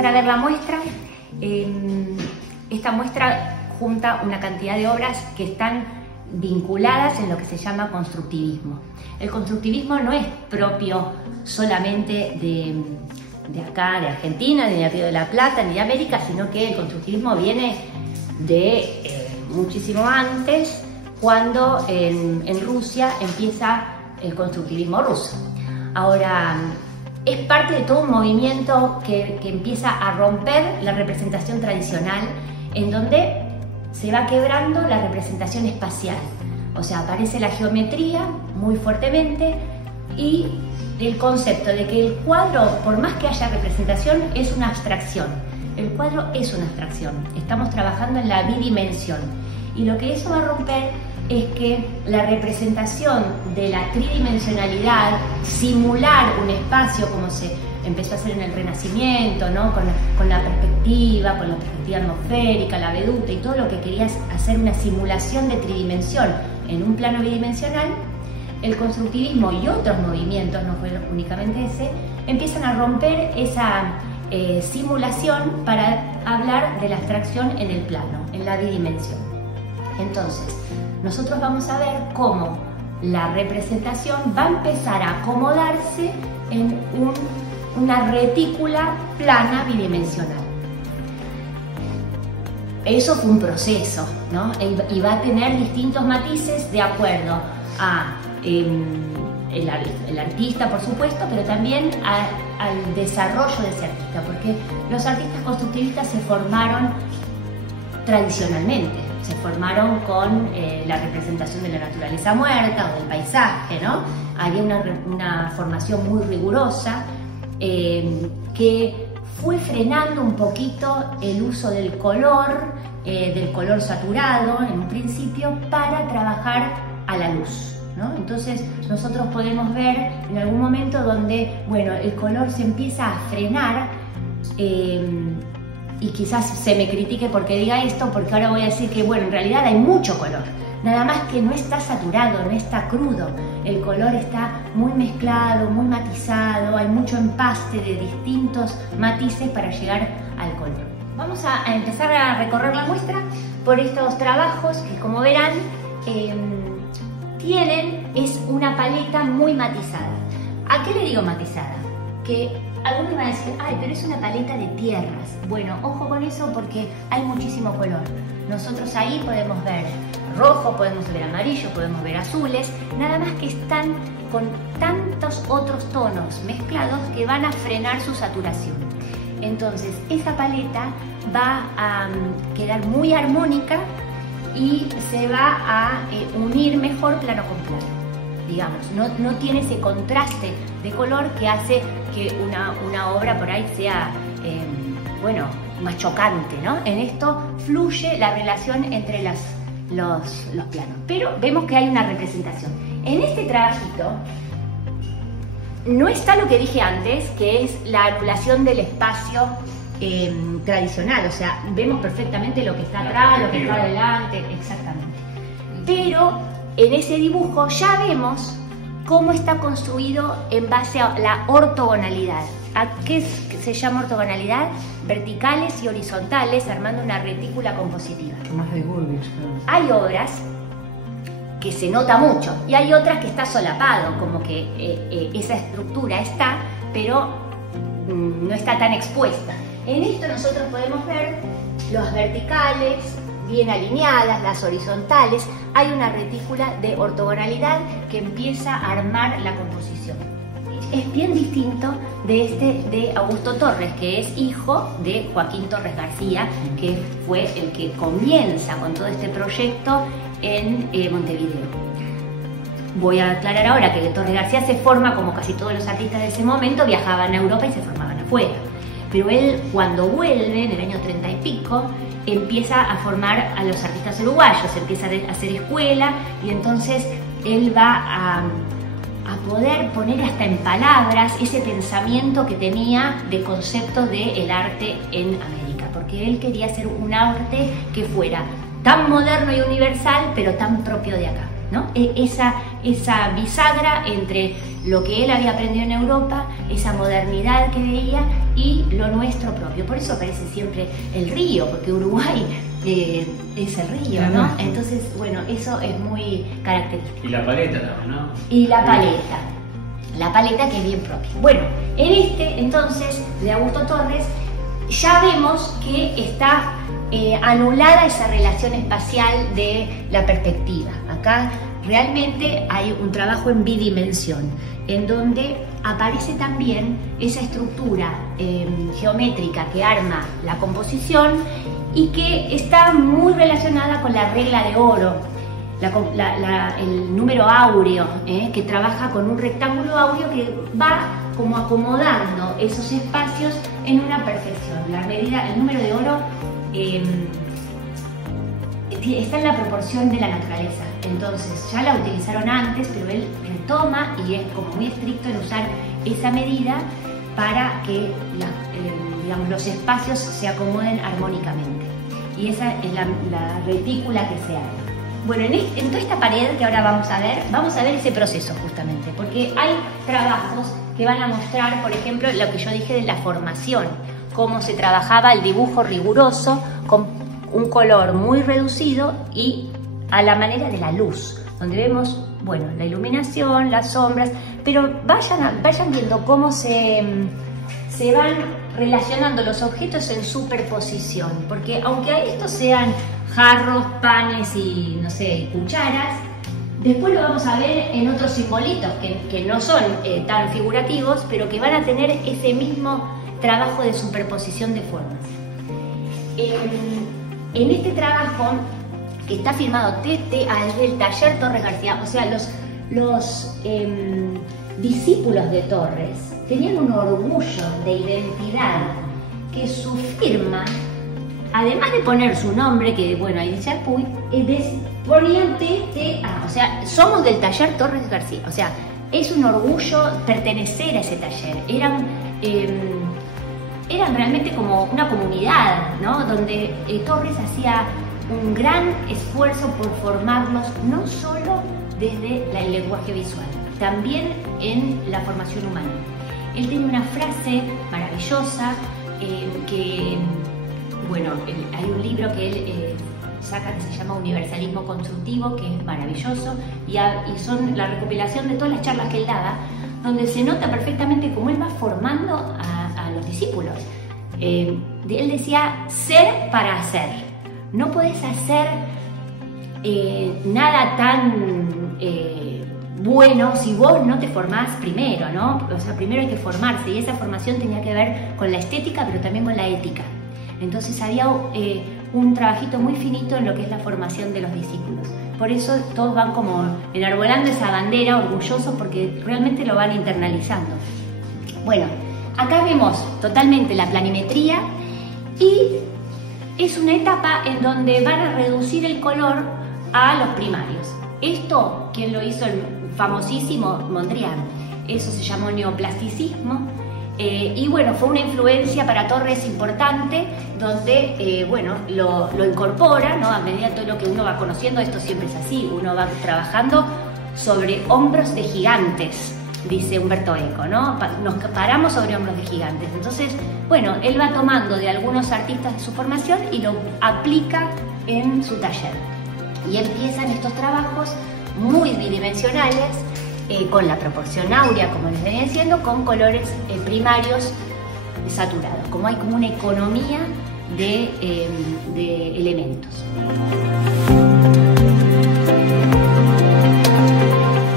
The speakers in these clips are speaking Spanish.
empezar a ver la muestra. Esta muestra junta una cantidad de obras que están vinculadas en lo que se llama constructivismo. El constructivismo no es propio solamente de acá, de Argentina, ni de Río de la Plata, ni de América, sino que el constructivismo viene de muchísimo antes, cuando en Rusia empieza el constructivismo ruso. Ahora, es parte de todo un movimiento que empieza a romper la representación tradicional, en donde se va quebrando la representación espacial. O sea, aparece la geometría muy fuertemente y el concepto de que el cuadro, por más que haya representación, es una abstracción. El cuadro es una abstracción. Estamos trabajando en la bidimensión. Y lo que eso va a romper es que la representación de la tridimensionalidad, simular un espacio como se empezó a hacer en el Renacimiento, ¿no? con la perspectiva atmosférica, la veduta y todo lo que quería hacer una simulación de tridimensión en un plano bidimensional, el constructivismo y otros movimientos, no fue únicamente ese, empiezan a romper esa simulación para hablar de la abstracción en el plano, en la bidimensión. Entonces, nosotros vamos a ver cómo la representación va a empezar a acomodarse en una retícula plana bidimensional. Eso fue un proceso, ¿no? Y va a tener distintos matices de acuerdo a el artista, por supuesto, pero también al desarrollo de ese artista, porque los artistas constructivistas se formaron tradicionalmente, se formaron con la representación de la naturaleza muerta o del paisaje, ¿no? Había una formación muy rigurosa que fue frenando un poquito el uso del color saturado en un principio para trabajar a la luz, ¿no? Entonces nosotros podemos ver en algún momento donde, bueno, el color se empieza a frenar y quizás se me critique porque diga esto, porque ahora voy a decir que, bueno, en realidad hay mucho color, nada más que no está saturado, no está crudo, el color está muy mezclado, muy matizado, hay mucho empaste de distintos matices para llegar al color. Vamos a empezar a recorrer la muestra por estos trabajos que, como verán, es una paleta muy matizada. ¿A qué le digo matizada? Que algunos van a decir, ay, pero es una paleta de tierras. Bueno, ojo con eso porque hay muchísimo color. Nosotros ahí podemos ver rojo, podemos ver amarillo, podemos ver azules, nada más que están con tantos otros tonos mezclados que van a frenar su saturación. Entonces, esa paleta va a quedar muy armónica y se va a unir mejor plano con plano. Digamos, no tiene ese contraste de color que hace que una obra por ahí sea, bueno, más chocante, ¿no? En esto fluye la relación entre los planos, pero vemos que hay una representación. En este trabajito no está lo que dije antes, que es la anulación del espacio tradicional, o sea, vemos perfectamente lo que está atrás, lo que está adelante, exactamente. Pero en ese dibujo ya vemos cómo está construido en base a la ortogonalidad. ¿A qué se llama ortogonalidad? Verticales y horizontales, armando una retícula compositiva. Más de Burbidge, claro. Hay obras que se nota mucho y hay otras que está solapado, como que esa estructura está, pero no está tan expuesta. En esto nosotros podemos ver los verticales bien alineadas, las horizontales, hay una retícula de ortogonalidad que empieza a armar la composición. Es bien distinto de Augusto Torres, que es hijo de Joaquín Torres García, que fue el que comienza con todo este proyecto en Montevideo. Voy a aclarar ahora que Torres García se forma, como casi todos los artistas de ese momento, viajaban a Europa y se formaban afuera. Pero él, cuando vuelve, en el año 30 y pico, empieza a formar a los artistas uruguayos, empieza a hacer escuela y entonces él va a poder poner hasta en palabras ese pensamiento que tenía de conceptos del arte en América, porque él quería hacer un arte que fuera tan moderno y universal, pero tan propio de acá, ¿no? esa bisagra entre lo que él había aprendido en Europa, esa modernidad que veía y lo nuestro propio. Por eso aparece siempre el río, porque Uruguay es el río, ¿no? Entonces, bueno, eso es muy característico. Y la paleta también, ¿no? Y la paleta que es bien propia. Bueno, en este entonces de Augusto Torres ya vemos que está anulada esa relación espacial de la perspectiva. Acá realmente hay un trabajo en bidimensión, en donde aparece también esa estructura geométrica que arma la composición y que está muy relacionada con la regla de oro, el número áureo, que trabaja con un rectángulo áureo que va como acomodando esos espacios en una perfección. La medida, el número de oro está en la proporción de la naturaleza, entonces ya la utilizaron antes, pero él retoma y es como muy estricto en usar esa medida para que digamos, los espacios se acomoden armónicamente, y esa es la retícula que se arma. Bueno, en toda esta pared que ahora vamos a ver ese proceso justamente, porque hay trabajos que van a mostrar, por ejemplo, lo que yo dije de la formación, cómo se trabajaba el dibujo riguroso con un color muy reducido y a la manera de la luz, donde vemos, bueno, la iluminación, las sombras, pero vayan viendo cómo se van relacionando los objetos en superposición, porque aunque estos sean jarros, panes y, no sé, cucharas, después lo vamos a ver en otros simbolitos que no son tan figurativos, pero que van a tener ese mismo trabajo de superposición de formas. En este trabajo, que está firmado desde el taller Torres García, o sea, los discípulos de Torres tenían un orgullo de identidad, que su firma, además de poner su nombre, que bueno, ahí dice Arpuy, ponían TTA, o sea, somos del taller Torres García, o sea, es un orgullo pertenecer a ese taller. Eran realmente como una comunidad, ¿no? Donde Torres hacía un gran esfuerzo por formarnos, no solo desde el lenguaje visual, también en la formación humana. Él tiene una frase maravillosa que, bueno, hay un libro que él saca que se llama Universalismo Constructivo, que es maravilloso, y son la recopilación de todas las charlas que él daba, donde se nota perfectamente cómo él va formando a los discípulos. Él decía, ser para hacer. No podés hacer nada tan bueno si vos no te formás primero, ¿no? O sea, primero hay que formarse, y esa formación tenía que ver con la estética, pero también con la ética. Entonces había un trabajito muy finito en lo que es la formación de los discípulos. Por eso todos van como enarbolando esa bandera, orgullosos, porque realmente lo van internalizando. Bueno, acá vemos totalmente la planimetría, y es una etapa en donde van a reducir el color a los primarios. Esto, ¿quién lo hizo? El famosísimo Mondrian. Eso se llamó neoplasticismo. Y bueno, fue una influencia para Torres importante, donde bueno, lo incorpora, ¿no? A medida de todo lo que uno va conociendo, esto siempre es así, uno va trabajando sobre hombros de gigantes, dice Humberto Eco, ¿no? Nos paramos sobre hombros de gigantes. Entonces, bueno, él va tomando de algunos artistas de su formación y lo aplica en su taller. Y empiezan estos trabajos muy bidimensionales, con la proporción áurea, como les venía diciendo, con colores primarios saturados, como hay como una economía de elementos.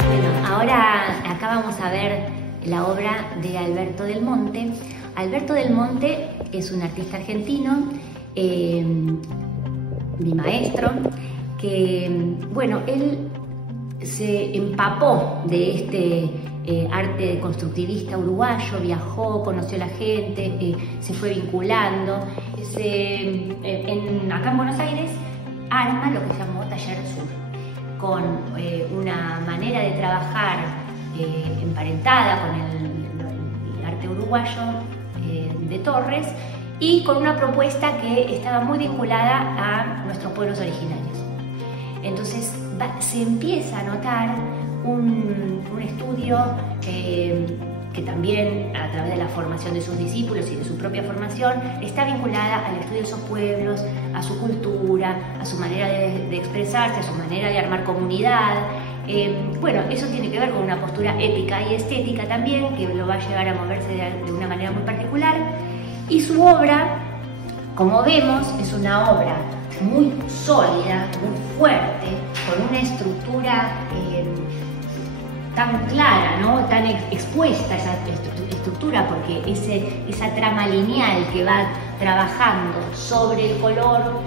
Bueno, ahora acá vamos a ver la obra de Alberto Del Monte. Alberto Del Monte es un artista argentino, mi maestro, que, bueno, él se empapó de este arte constructivista uruguayo, viajó, conoció a la gente, se fue vinculando. Acá en Buenos Aires arma lo que se llamó Taller Sur, con una manera de trabajar emparentada con el arte uruguayo de Torres, y con una propuesta que estaba muy vinculada a nuestros pueblos originarios. Entonces se empieza a notar un estudio que también a través de la formación de sus discípulos y de su propia formación está vinculada al estudio de esos pueblos, a su cultura, a su manera de expresarse, a su manera de armar comunidad. Bueno, eso tiene que ver con una postura ética y estética también, que lo va a llevar a moverse de una manera muy particular. Y su obra, como vemos, es una obra muy sólida, muy fuerte, con una estructura tan clara, ¿no? Tan expuesta esa estructura, porque esa trama lineal que va trabajando sobre el color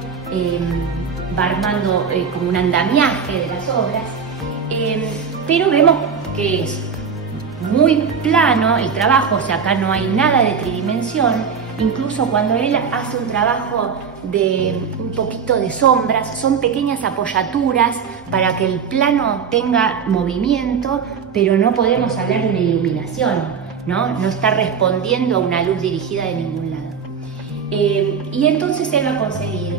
va armando como un andamiaje de las obras, pero vemos que es muy plano el trabajo, o sea, acá no hay nada de tridimensión. Incluso cuando él hace un trabajo de un poquito de sombras, son pequeñas apoyaturas para que el plano tenga movimiento, pero no podemos hablar de una iluminación, ¿no? No está respondiendo a una luz dirigida de ningún lado. Y entonces él va a conseguir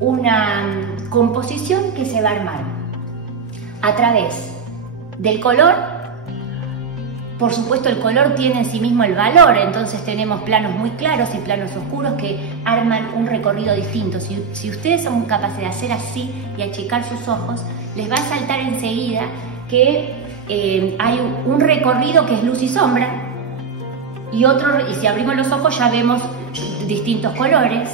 una composición que se va a armar a través del color. Por supuesto, el color tiene en sí mismo el valor, entonces tenemos planos muy claros y planos oscuros que arman un recorrido distinto. Si ustedes son capaces de hacer así y achicar sus ojos, les va a saltar enseguida que hay un recorrido que es luz y sombra, y si abrimos los ojos ya vemos distintos colores,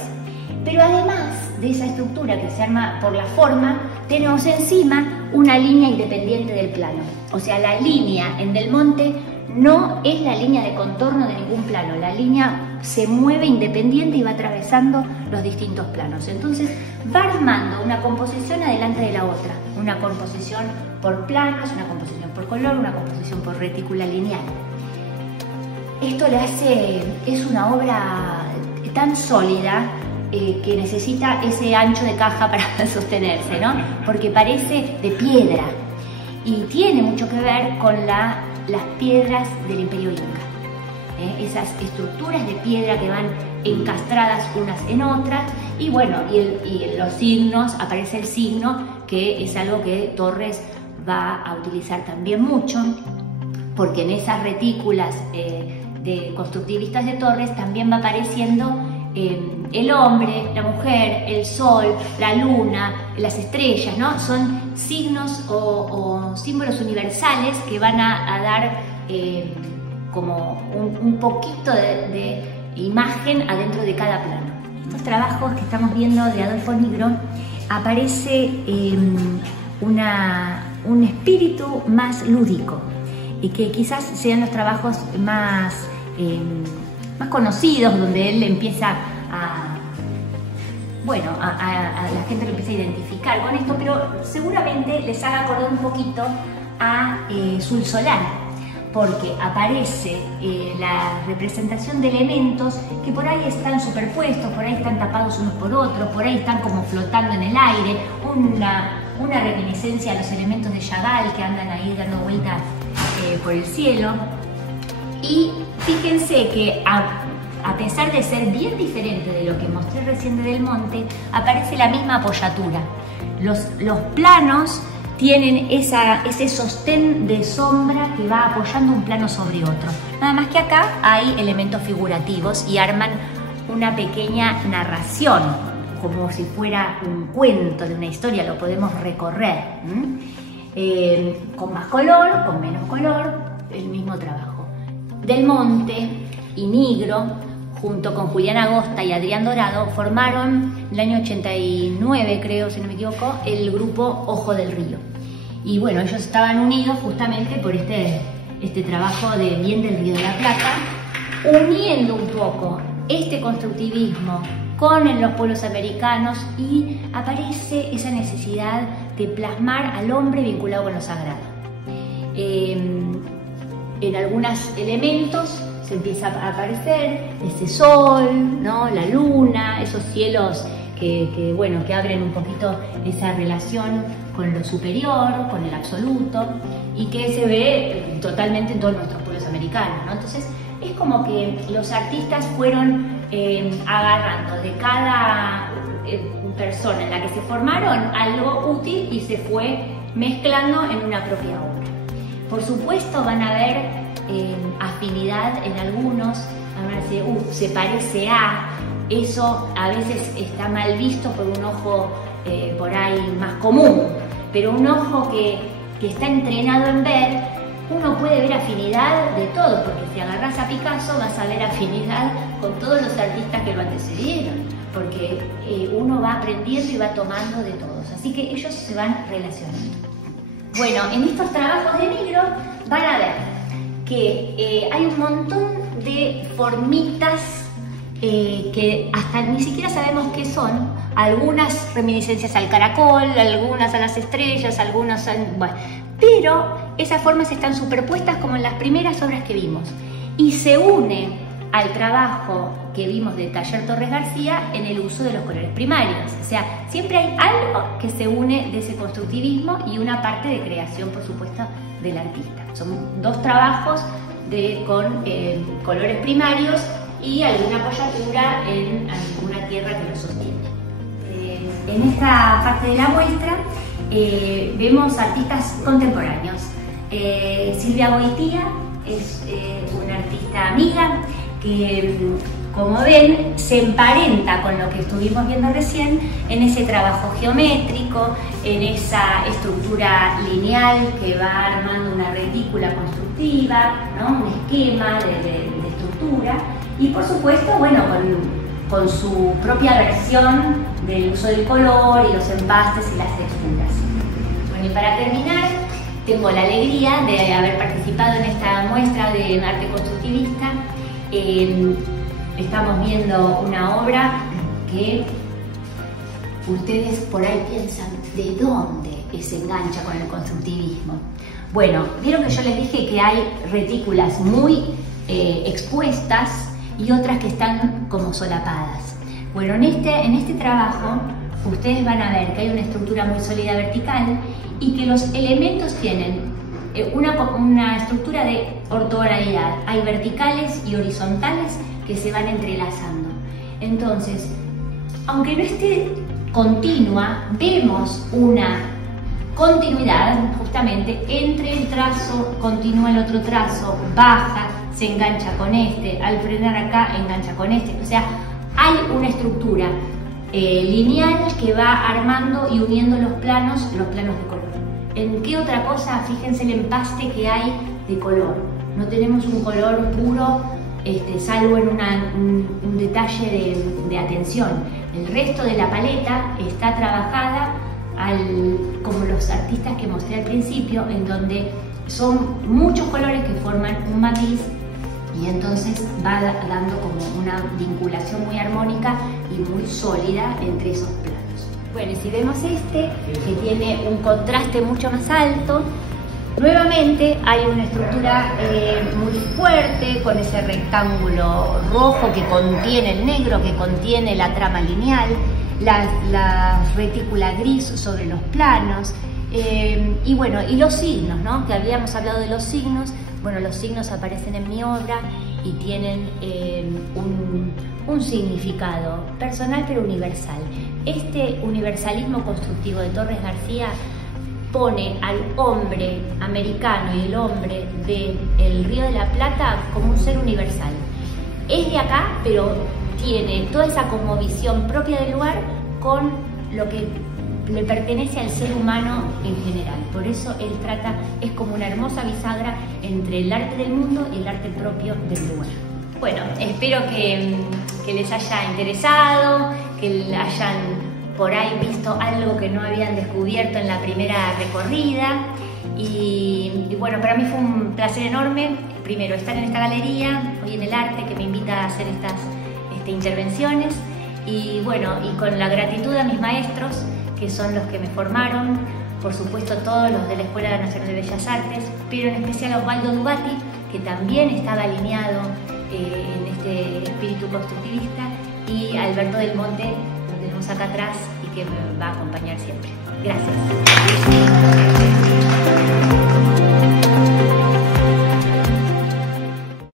pero además de esa estructura que se arma por la forma, tenemos encima una línea independiente del plano. O sea, la línea en Del Monte no es la línea de contorno de ningún plano, la línea se mueve independiente y va atravesando los distintos planos. Entonces va armando una composición adelante de la otra, una composición por planos, una composición por color, una composición por retícula lineal. Esto le hace, es una obra tan sólida que necesita ese ancho de caja para sostenerse, ¿no? Porque parece de piedra y tiene mucho que ver con las piedras del Imperio Inca, esas estructuras de piedra que van encastradas unas en otras, y bueno, y en los signos aparece el signo, que es algo que Torres va a utilizar también mucho, porque en esas retículas de constructivistas de Torres también va apareciendo el hombre, la mujer, el sol, la luna, las estrellas, ¿no? Son signos o símbolos universales que van a dar como un poquito de imagen adentro de cada plano. Estos trabajos que estamos viendo de Adolfo Nigro aparece un espíritu más lúdico, y que quizás sean los trabajos más conocidos, donde él empieza la gente lo empieza a identificar con esto, pero seguramente les haga acordar un poquito a Sul Solar, porque aparece la representación de elementos que por ahí están superpuestos, por ahí están tapados unos por otros, por ahí están como flotando en el aire, una reminiscencia a los elementos de Chagall que andan ahí dando vueltas por el cielo. Y fíjense que a pesar de ser bien diferente de lo que mostré recién de Del Monte, aparece la misma apoyatura. Los planos tienen ese sostén de sombra que va apoyando un plano sobre otro. Nada más que acá hay elementos figurativos y arman una pequeña narración, como si fuera un cuento de una historia, lo podemos recorrer. Con más color, con menos color, el mismo trabajo. Del Monte y Nigro, junto con Julián Agosta y Adrián Dorado, formaron en el año 89, creo, si no me equivoco, el grupo Ojo del Río. Y bueno, ellos estaban unidos justamente por este trabajo de Bien del Río de la Plata, uniendo un poco este constructivismo con los pueblos americanos, y aparece esa necesidad de plasmar al hombre vinculado con lo sagrado. En algunos elementos se empieza a aparecer ese sol, ¿no? La luna, esos cielos que abren un poquito esa relación con lo superior, con el absoluto, y que se ve totalmente en todos nuestros pueblos americanos, ¿no? Entonces es como que los artistas fueron agarrando de cada persona en la que se formaron algo útil y se fue mezclando en una propia obra. Por supuesto van a haber afinidad en algunos, van a decir, se parece a, eso a veces está mal visto por un ojo por ahí más común, pero un ojo que está entrenado en ver, uno puede ver afinidad de todo, porque si agarras a Picasso vas a ver afinidad con todos los artistas que lo antecedieron, porque uno va aprendiendo y va tomando de todos, así que ellos se van relacionando. Bueno, en estos trabajos de Nigro van a ver que hay un montón de formitas que hasta ni siquiera sabemos qué son, algunas reminiscencias al caracol, algunas a las estrellas, algunas bueno, pero esas formas están superpuestas como en las primeras obras que vimos y se une al trabajo que vimos de Taller Torres García en el uso de los colores primarios. O sea, siempre hay algo que se une de ese constructivismo y una parte de creación, por supuesto, del artista. Son dos trabajos con colores primarios y alguna apoyatura en alguna tierra que lo sostiene. En esta parte de la muestra vemos artistas contemporáneos. Silvia Goitía es una artista amiga que, como ven, se emparenta con lo que estuvimos viendo recién en ese trabajo geométrico, en esa estructura lineal que va armando una retícula constructiva, ¿no? Un esquema de estructura y, por supuesto, bueno, con su propia versión del uso del color y los empastes y las texturas. Bueno, y para terminar, tengo la alegría de haber participado en esta muestra de arte constructivista. Estamos viendo una obra que ustedes por ahí piensan de dónde se engancha con el constructivismo. Bueno, vieron que yo les dije que hay retículas muy expuestas y otras que están como solapadas. Bueno, en este trabajo ustedes van a ver que hay una estructura muy sólida vertical y que los elementos tienen una estructura de ortogonalidad. Hay verticales y horizontales que se van entrelazando. Entonces, aunque no esté continua, vemos una continuidad justamente entre el trazo, continúa el otro trazo, baja, se engancha con este, al frenar acá engancha con este. O sea, hay una estructura lineal que va armando y uniendo los planos de color. ¿En qué otra cosa? Fíjense el empaste que hay de color. No tenemos un color puro, salvo en un detalle de atención. El resto de la paleta está trabajada como los artistas que mostré al principio, en donde son muchos colores que forman un matiz y entonces va dando como una vinculación muy armónica y muy sólida entre esos planos. Bueno, y si vemos que tiene un contraste mucho más alto, nuevamente hay una estructura muy fuerte con ese rectángulo rojo que contiene el negro, que contiene la trama lineal, la retícula gris sobre los planos, y bueno, y los signos, ¿no? Que habíamos hablado de los signos. Bueno, los signos aparecen en mi obra y tienen un significado personal pero universal. Este universalismo constructivo de Torres García pone al hombre americano y el hombre del Río de la Plata como un ser universal. Es de acá, pero tiene toda esa cosmovisión propia del lugar con lo que le pertenece al ser humano en general. Por eso él es como una hermosa bisagra entre el arte del mundo y el arte propio del lugar. Bueno, espero que les haya interesado, que hayan por ahí visto algo que no habían descubierto en la primera recorrida. Y bueno, para mí fue un placer enorme, primero, estar en esta galería, hoy en el arte, que me invita a hacer estas intervenciones. Y bueno, y con la gratitud a mis maestros, que son los que me formaron, por supuesto todos los de la Escuela Nacional de Bellas Artes, pero en especial a Osvaldo Dubati, que también estaba alineado en este espíritu constructivista, y a Alberto del Monte, lo tenemos acá atrás y que me va a acompañar siempre. Gracias.